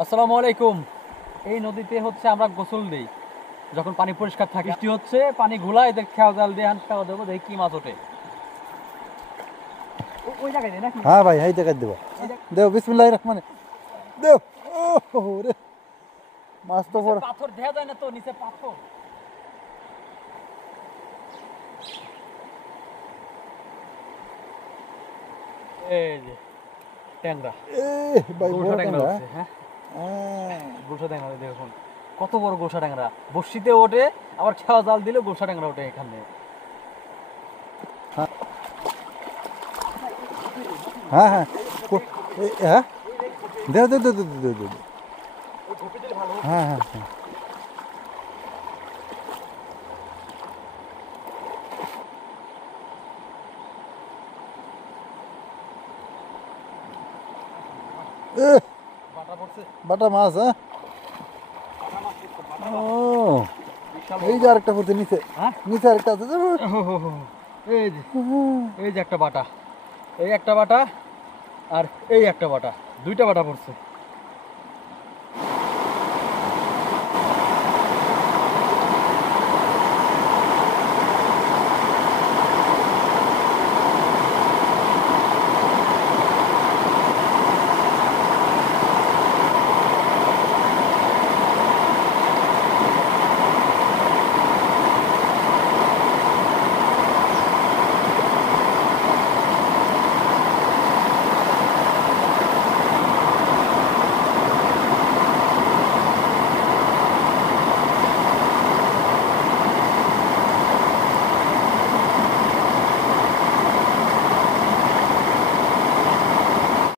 আসসালামু আলাইকুম। এই নদীতে হচ্ছে আমরা গোসল দেই যখন পানি পরিষ্কার থাকে। বৃষ্টি হচ্ছে, পানি ঘোলা, এদের খেয়া জাল দিয়ে খাওয়া দেবো, দেখি কি মাছ ওঠে। ওই জায়গায় দেয় নাকি? হ্যাঁ ভাই, এই জায়গায় দেবো। দেও, বিসমিল্লাহির রহমানির দেও। ও রে, মাছ তো বড়। পাথর দেখা যায় না তো, নিচে পাথর। এই যে ট্যাংরা, এ ভাই, বড় গোলসা ট্যাংরা ট্যাংরা। উঠছে। হ্যাঁ, হ্যাঁ। গোলসা ট্যাংরা দেখুন কত বড় গোলসা ট্যাংরা। বড়শিতে ওঠে, আবার খেয়া জাল দিলে গোলসা ট্যাংরা ওঠে এখানে। হ্যাঁ হ্যাঁ হ্যাঁ, দেও দেও দেও দেও দেও দেও। হ্যাঁ হ্যাঁ হ্যাঁ। এ বাটা পড়ছে, বাটা মাছ, হ্যাঁ। বাটা মাছ পড়ছে, বাটা ও, মাছ। বিশাল এই যে আরেকটা পড়ছে নিচে। হ্যাঁ, নিচে আরেকটা আছে। এই যে, এই যে একটা বাটা, এই একটা বাটা, আর এই একটা বাটা, দুইটা বাটা পড়ছে।